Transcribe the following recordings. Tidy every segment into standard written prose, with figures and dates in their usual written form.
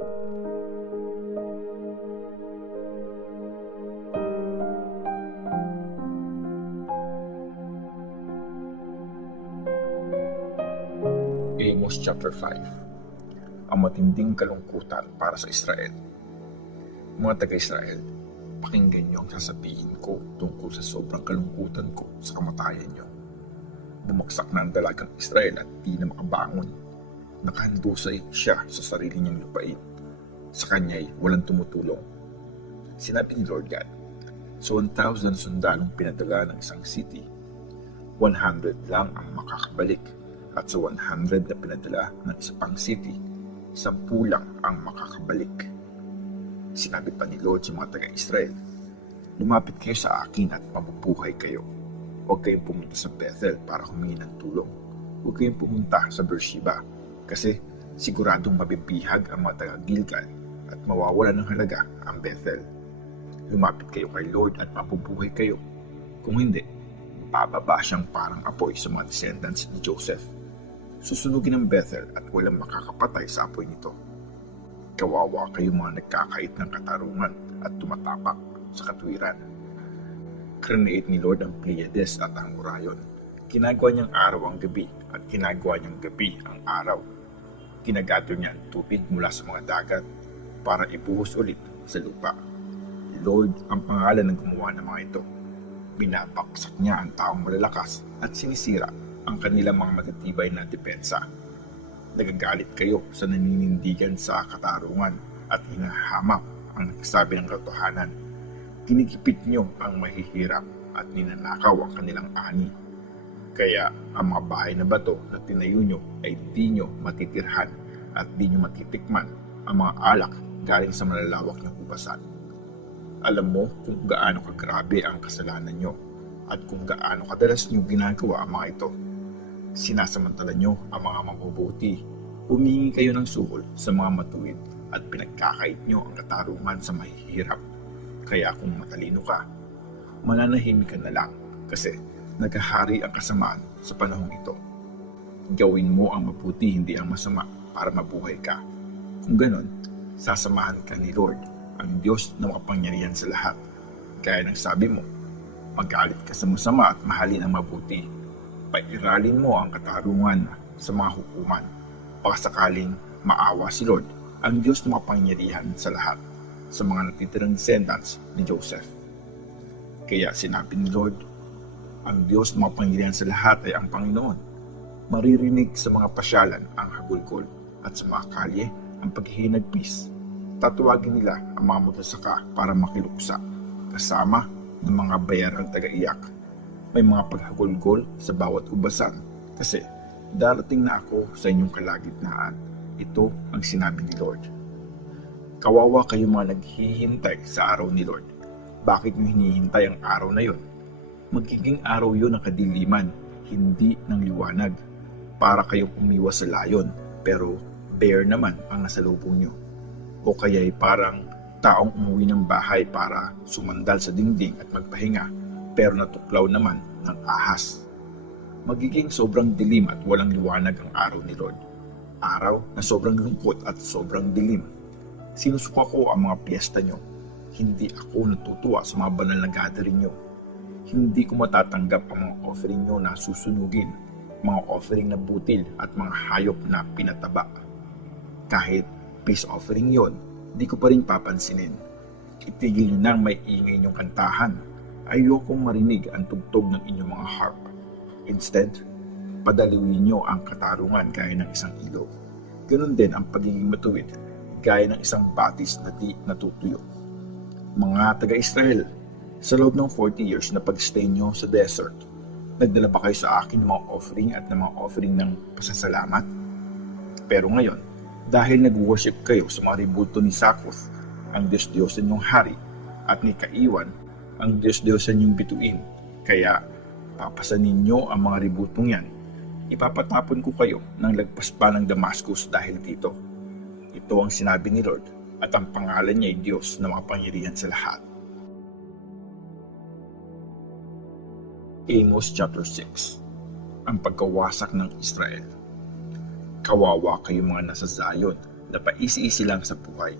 Amos chapter 5. Ang matinding kalungkutan para sa Israel. Mga taga-Israel, pakinggan niyo ang sasabihin ko tungkol sa sobrang kalungkutan ko sa kamatayan niyo. Bumagsak na ang dalagang Israel at di na makabangon. Nakahandusay siya sa sarili niyang lupain. Sa kanya'y walang tumutulong. Sinabi ni Lord God, so 1,000 sundalong pinadala ng isang city, 100 lang ang makakabalik. At sa 100 na pinadala ng isa pang city, 10 lang ang makakabalik. Sinabi pa ni Lord sa mga taga-Israel, lumapit kayo sa akin at mabubuhay kayo. Huwag kayong pumunta sa Bethel para humingi ng tulong. Huwag kayong pumunta sa Beersheba kasi siguradong mabibihag ang mga taga-Gilgal at mawawala ng halaga ang Bethel. Lumapit kayo kay Lord at mabubuhay kayo. Kung hindi, bababa siyang parang apoy sa mga descendants ni Joseph. Susunugin ang Bethel at walang makakapatay sa apoy nito. Kawawa kayo mga nagkakait ng katarungan at tumatapak sa katwiran. Create ni Lord ang Pleiades at ang Orion. Ginagawa niyang araw ang gabi at ginagawa niyang gabi ang araw. Ginagato niya ang tubig mula sa mga dagat para ibuhos ulit sa lupa. Lord ang pangalan ng gumawa ng mga ito. Binabaksak niya ang taong malalakas at sinisira ang kanilang mga matatibay na depensa. Nagagalit kayo sa naninindigan sa katarungan at hinahamak ang nagsasabi ng katotohanan. Kinigipit niyo ang mahihirap at ninanakaw ang kanilang ani. Kaya ang mga bahay na bato na tinayo niyo ay di niyo matitirhan at di niyo matitikman ang mga alak galing sa malalawak ng ubasan. Alam mo kung gaano kagrabe ang kasalanan niyo at kung gaano kadalas niyo ginagawa ang mga ito. Sinasamantala niyo ang mga mabubuti. Humingi kayo ng suhol sa mga matuwid at pinagkakait niyo ang katarungan sa mahihirap. Kaya kung matalino ka, mananahimik ka na lang kasi naghahari ang kasamaan sa panahong ito. Gawin mo ang mabuti, hindi ang masama para mabuhay ka. Kung ganon, sasamahan ka ni Lord, ang Diyos na makapangyarihan sa lahat. Kaya ng sabi mo, magalit ka sa masama at mahalin ang mabuti. Pairalin mo ang katarungan sa mga hukuman. Pakasakaling maawa si Lord, ang Diyos na makapangyarihan sa lahat, sa mga natitirang descendants ni Joseph. Kaya sinabi ni Lord, ang Diyos na makapangyarihan sa lahat ay ang Panginoon. Maririnig sa mga pasyalan ang hagulgol at sa mga kalye ang paghihinagpis. Tatawagin nila ang mga magsasaka para makiluksa, kasama ng mga bayarang taga-iyak. May mga paghagulgol sa bawat ubasan kasi darating na ako sa inyong kalagitnaan. Ito ang sinabi ni Lord. Kawawa kayo mga naghihintay sa araw ni Lord. Bakit niyo hinihintay ang araw na yon? Magiging araw yon ng kadiliman, hindi ng liwanag. Para kayo umiwas sa layon, pero bear naman ang nasalubong niyo. O kaya'y parang taong umuwi ng bahay para sumandal sa dingding at magpahinga, pero natuklaw naman ng ahas. Magiging sobrang dilim at walang liwanag ang araw ni Lord. Araw na sobrang lungkot at sobrang dilim. Sinusuka ko ang mga piyesta nyo. Hindi ako natutuwa sa mga banal na gathering nyo. Hindi ko matatanggap ang mga offering nyo na susunugin, mga offering na butil at mga hayop na pinataba. Kahit peace offering yon, di ko pa rin papansinin. Itigil nyo nang may ingay nyong kantahan. Ayokong marinig ang tugtog ng inyong mga harp. Instead, padaliwin nyo ang katarungan gaya ng isang ilog. Ganon din ang pagiging matuwid, gaya ng isang batis na di natutuyo. Mga taga-Israel, sa loob ng 40 years na pag-stay nyo sa desert, nagdala ba kayo sa akin ng mga offering at ng mga offering ng pasasalamat? Pero ngayon, dahil nag-worship kayo sa mga ributo ni Sakuth, ang Diyos-Diyosan nyong hari, at ni Kaiwan, ang Diyos-Diyosan nyong bituin, kaya papasanin nyo ang mga ributong yan. Ipapatapon ko kayo ng lagpas pa ng Damascus dahil dito. Ito ang sinabi ni Lord, at ang pangalan niya ay Diyos na makapangyarihan sa lahat. Amos chapter 6. Ang pagkawasak ng Israel. Kawawa kayo mga nasa Zion, na paisi-isi lang sa buhay.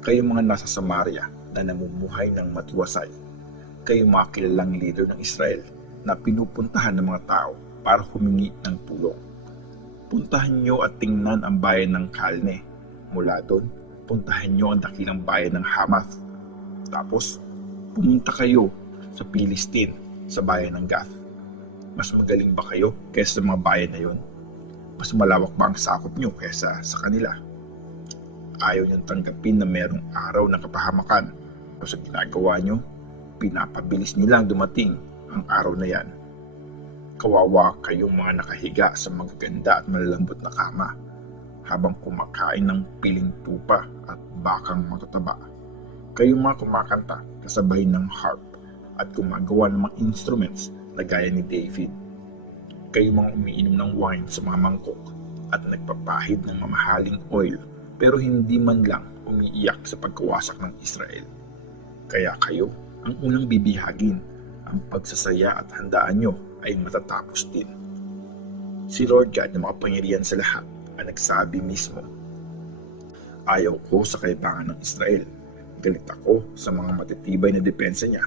Kayong mga nasa Samaria na namumuhay ng matiwasay. Kayong mga kilalang leader ng Israel na pinupuntahan ng mga tao para humingi ng tulong. Puntahan nyo at tingnan ang bayan ng Kalne. Mula doon, puntahan nyo ang dakilang bayan ng Hamath. Tapos, pumunta kayo sa Palestine, sa bayan ng Gath. Mas magaling ba kayo kaysa sa mga bayan na yon? Mas malawak ba ang sakop nyo kaysa sa kanila? Ayaw niyong tanggapin na merong araw ng kapahamakan. O sa ginagawa nyo, pinapabilis nyo lang dumating ang araw na yan. Kawawa kayong mga nakahiga sa magaganda at malalambot na kama habang kumakain ng piling tupa at bakang matataba. Kayong mga kumakanta kasabay ng harp at gumagawa ng mga instruments na gaya ni David. Kayong mga umiinom ng wine sa mga mangkok at nagpapahid ng mamahaling oil pero hindi man lang umiiyak sa pagkawasak ng Israel. Kaya kayo ang unang bibihagin. Ang pagsasaya at handaan nyo ay matatapos din. Si Lord God na makapangyarihan sa lahat ang nagsabi mismo, ayaw ko sa kaibangan ng Israel. Galit ako sa mga matitibay na depensa niya.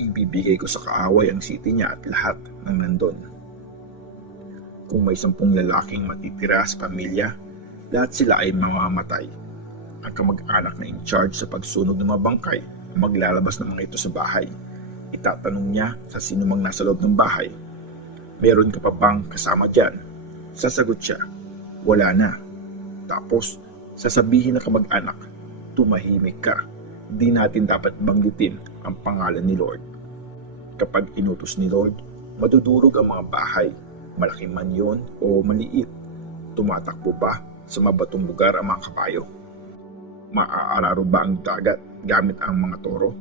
Ibibigay ko sa kaaway ang city niya at lahat ng nandun. Kung may 10 lalaking matitira sa pamilya, lahat sila ay mamamatay. Ang kamag-anak na in charge sa pagsunog ng mga bangkay, maglalabas ng mga ito sa bahay. Itatanong niya sa sino mang nasa loob ng bahay, meron ka pa bang kasama dyan? Sasagot siya, wala na. Tapos, sasabihin ng kamag-anak, tumahimik ka. Di natin dapat banggitin ang pangalan ni Lord. Kapag inutos ni Lord, madudurog ang mga bahay, malaki man yon o maliit. Tumatakbo ba sa mabatong lugar ang mga kabayo? Maaararo ba ang dagat gamit ang mga toro?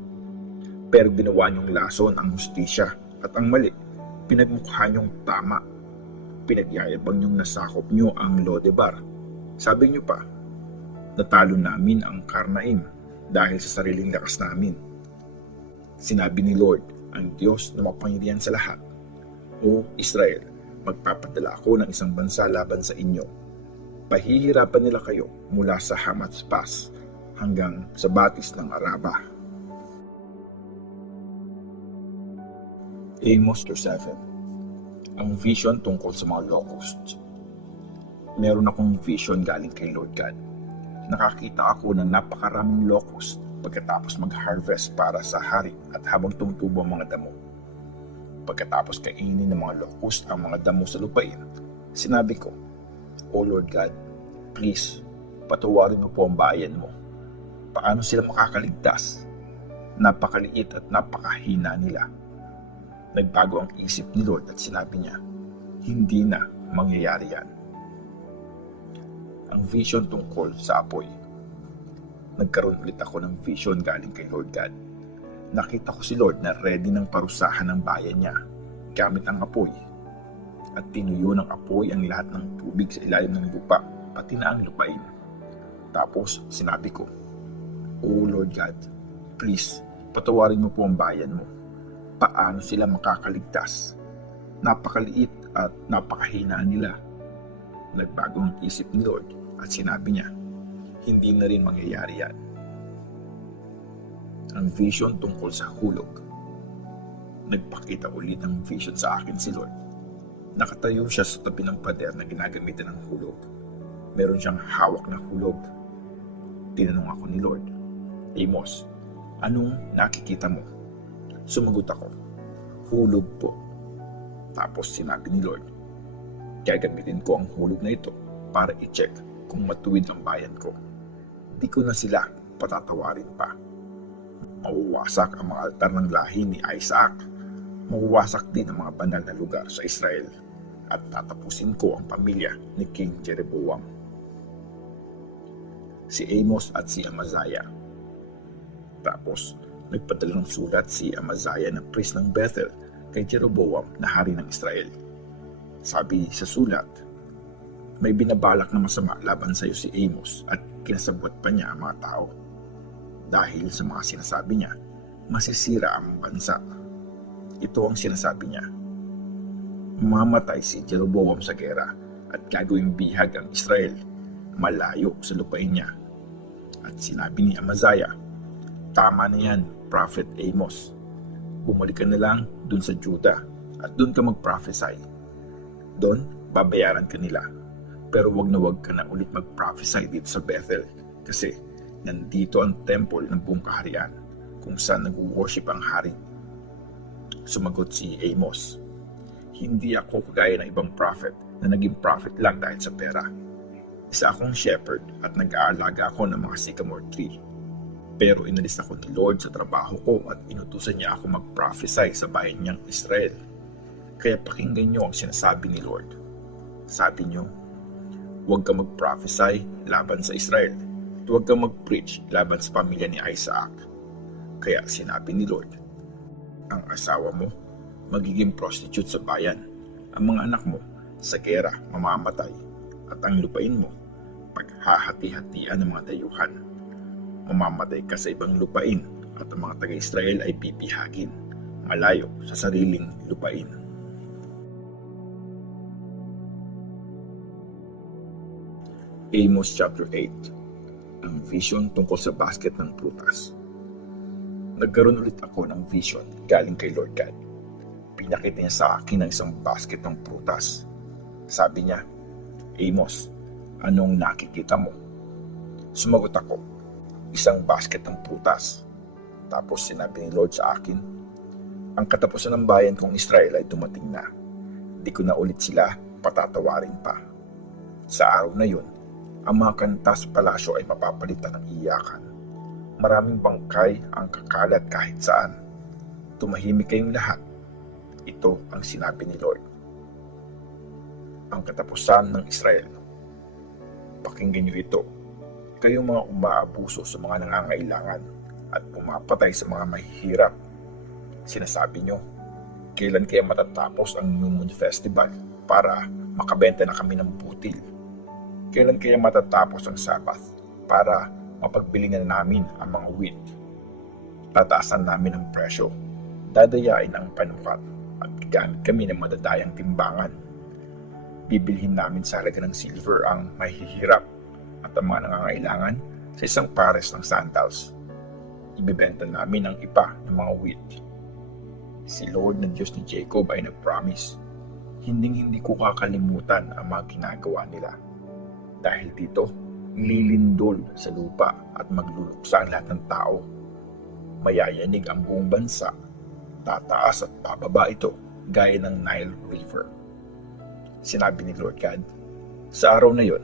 Pero ginawa niyong lason ang hustisya at ang mali, pinagmukha niyong tama. Pinagyayabang niyong nasakop niyo ang Lodebar. Sabi niyo pa, natalo namin ang Karnaim dahil sa sariling lakas namin. Sinabi ni Lord, ang Diyos na mapangyarihan sa lahat, O Israel, magpapadala ako ng isang bansa laban sa inyo. Pahihirapan nila kayo mula sa Hamath Pass hanggang sa batis ng Araba. Amos 7. Ang vision tungkol sa mga locusts. Meron akong vision galing kay Lord God. Nakakita ako ng napakaraming locust pagkatapos mag-harvest para sa hari at habang tumutubo ang mga damo. Pagkatapos kainin ng mga locust ang mga damo sa lupain, sinabi ko, O Lord God, please, patawarin mo po ang bayan mo. Paano sila makakaligtas? Napakaliit at napakahina nila. Nagbago ang isip ni Lord at sinabi niya, hindi na mangyayari yan. Ang vision tungkol sa apoy. Nagkaroon ulit ako ng vision galing kay Lord God. Nakita ko si Lord na ready ng parusahan ng bayan niya gamit ang apoy. At tinuyo ng apoy ang lahat ng tubig sa ilalim ng lupa, pati na ang lupain. Tapos sinabi ko, O Lord God, please, patawarin mo po ang bayan mo. Paano sila makakaligtas? Napakaliit at napakahinaan nila. Nagbago ang isip ni Lord at sinabi niya, hindi na rin mangyayari yan. Ang vision tungkol sa hulog. Nagpakita ulit ng vision sa akin si Lord. Nakatayo siya sa tabi ng pader na ginagamitan ng hulog. Meron siyang hawak na hulog. Tinanong ako ni Lord, Amos, anong nakikita mo? Sumagot ako, hulog po. Tapos sinabi ni Lord, gagamitin ko ang hulog na ito para i-check kung matuwid ang bayan ko. Di ko na sila patatawarin pa. Mawawasak ang mga altar ng lahi ni Isaac. Mawawasak din ang mga banal na lugar sa Israel. At tatapusin ko ang pamilya ni King Jeroboam. Si Amos at si Amaziah. Tapos, nagpadala ng sulat si Amaziah na priest ng Bethel kay Jeroboam na hari ng Israel. Sabi sa sulat, may binabalak na masama laban sa iyo si Amos at kinasabwat pa niya ang mga tao. Dahil sa mga sinasabi niya, masisira ang bansa. Ito ang sinasabi niya, mamatay si Jeroboam sa gera at gagawing bihag ang Israel. malayo sa lupain niya. At sinabi ni Amaziah, "Tama na yan, Prophet Amos. Bumalik ka na lang dun sa Judah at dun ka mag-prophesy. Doon, babayaran ka nila. Pero wag na wag ka na ulit mag-prophesy dito sa Bethel kasi nandito ang temple ng buong kaharian kung saan nag-worship ang hari." Sumagot si Amos, "Hindi ako kagaya ng ibang prophet na naging prophet lang dahil sa pera. Isa akong shepherd at nag-aalaga ako ng mga sycamore tree. Pero inalis ako ni Lord sa trabaho ko at inutusan niya ako mag-prophesy sa bayan niyang Israel. Kaya pakinggan niyo ang sinasabi ni Lord. Sabi niyo, huwag ka mag-prophesy laban sa Israel at huwag ka mag-preach laban sa pamilya ni Isaac. Kaya sinabi ni Lord, ang asawa mo magiging prostitute sa bayan, ang mga anak mo sa gera mamamatay, at ang lupain mo paghahati-hatian ng mga dayuhan. Mamamatay ka sa ibang lupain at ang mga taga-Israel ay pipihagin malayo sa sariling lupain." Amos chapter 8. Ang vision tungkol sa basket ng prutas. Nagkaroon ulit ako ng vision galing kay Lord God. Pinakita niya sa akin ang isang basket ng prutas. Sabi niya, "Amos, anong nakikita mo?" Sumagot ako, "Isang basket ng prutas." Tapos sinabi ni Lord sa akin, "Ang katapusan ng bayan kong Israel ay dumating na. Di ko na ulit sila patatawarin pa. Sa araw na yun, ang mga kanta sa palasyo ay mapapalitan ng iyakan. Maraming bangkay ang kakalat kahit saan. Tumahimik kayong lahat. Ito ang sinabi ni Lord. Ang katapusan ng Israel. Pakinggan niyo ito. Kayong mga umaabuso sa mga nangangailangan at pumapatay sa mga mahihirap. Sinasabi niyo, kailan kaya matatapos ang New Moon Festival para makabenta na kami ng butil? Kailan kaya matatapos ang Sabbath para mapagbili na namin ang mga wheat? Tataasan namin ang presyo, dadayain ang panukat at gagamit kami ng madadayang timbangan. Bibilhin namin sa halaga ng silver ang mahihirap at ang mga nangangailangan sa isang pares ng sandals. Ibebenta namin ang iba ng mga wheat. Si Lord na Diyos ni Jacob ay nag-promise, hindi ko kakalimutan ang mga ginagawa nila. Dahil dito, lilindol sa lupa at magluluksa ang lahat ng tao. Mayayanig ang buong bansa, tataas at bababa ito gaya ng Nile River. Sinabi ni Lord God, sa araw na yon,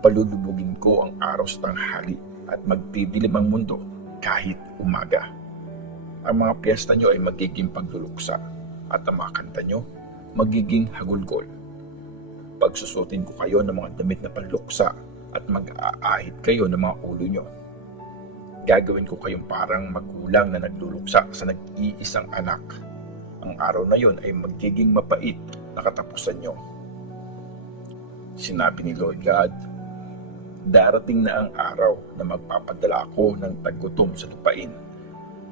palulubugin ko ang araw sa tanghali at magdidilim ang mundo kahit umaga. Ang mga piyesta nyo ay magiging pagluluksa at ang mga kanta nyo magiging hagulgol. Pagsusutin ko kayo ng mga damit na panluksa at mag-aahit kayo ng mga ulo nyo. Gagawin ko kayong parang magulang na nagluluksa sa nag-iisang anak. Ang araw na yon ay magiging mapait na katapusan nyo. Sinabi ni Lord God, darating na ang araw na magpapadala ako ng taggutom sa lupain,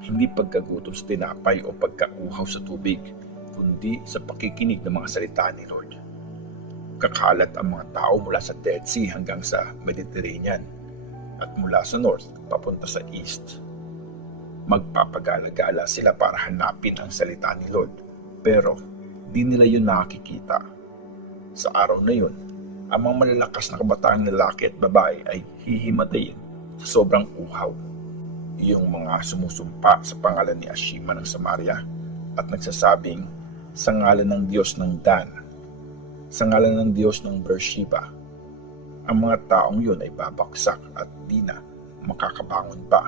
hindi pagkagutom sa tinapay o pagkauhaw sa tubig, kundi sa pakikinig ng mga salita ni Lord. Kakalat ang mga tao mula sa Dead Sea hanggang sa Mediterranean at mula sa north papunta sa east. Magpapagala-gala sila para hanapin ang salita ni Lord, pero di nila yun nakikita. Sa araw na yun, ang mga malalakas na kabataang lalaki at babae ay hihimatayin sa sobrang uhaw. Yung mga sumusumpa sa pangalan ni Ashima ng Samaria at nagsasabing, sa ngalan ng Diyos ng Dan, sa ngalan ng Diyos ng Beersheba, ang mga taong yun ay babaksak at di na makakabangon pa.